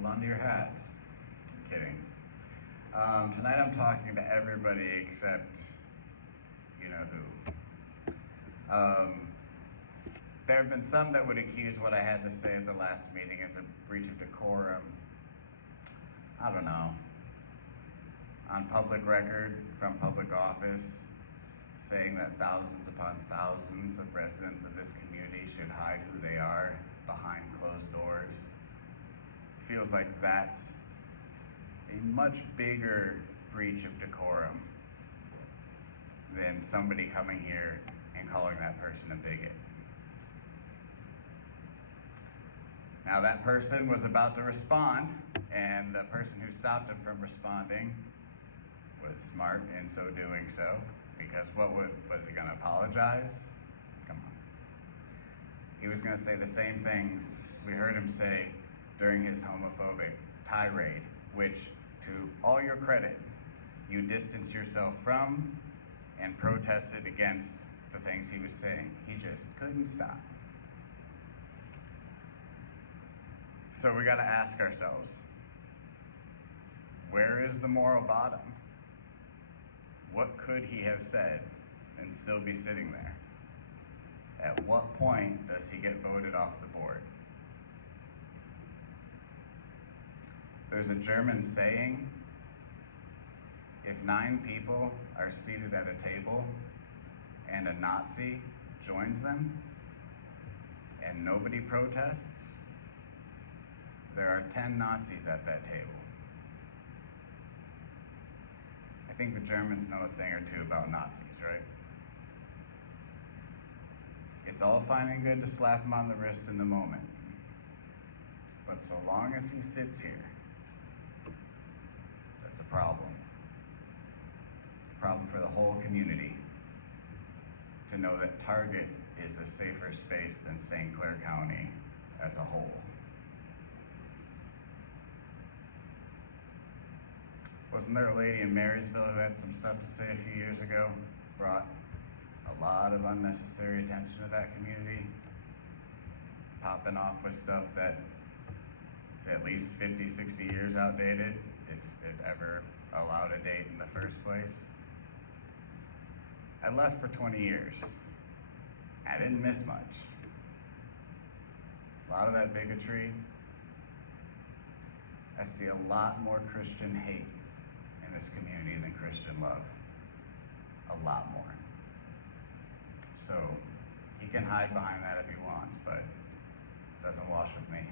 Hold on to your hats. I'm kidding. Tonight I'm talking to everybody except you know who. There have been some that would accuse what I had to say at the last meeting as a breach of decorum. I don't know. On public record, from public office, saying that thousands upon thousands of residents of this community should hide who they are behind closed doors. Feels like that's a much bigger breach of decorum than somebody coming here and calling that person a bigot. Now that person was about to respond, and the person who stopped him from responding was smart in so doing so, because was he gonna apologize? Come on. He was gonna say the same things we heard him say during his homophobic tirade, which, to all your credit, you distanced yourself from and protested against the things he was saying. He just couldn't stop. So we gotta ask ourselves, where is the moral bottom? What could he have said and still be sitting there? At what point does he get voted off the board? There's a German saying, if 9 people are seated at a table and a Nazi joins them and nobody protests, there are 10 Nazis at that table. I think the Germans know a thing or two about Nazis, right? It's all fine and good to slap him on the wrist in the moment, but so long as he sits here, that's a problem. Problem for the whole community to know that Target is a safer space than St. Clair County as a whole. Wasn't there a lady in Marysville who had some stuff to say a few years ago? Brought a lot of unnecessary attention to that community. Popping off with stuff that is at least 50, 60 years outdated, if it ever allowed a date in the first place. I left for 20 years. I didn't miss much. A lot of that bigotry. I see a lot more Christian hate in this community than Christian love. A lot more. So he can hide behind that if he wants, but it doesn't wash with me.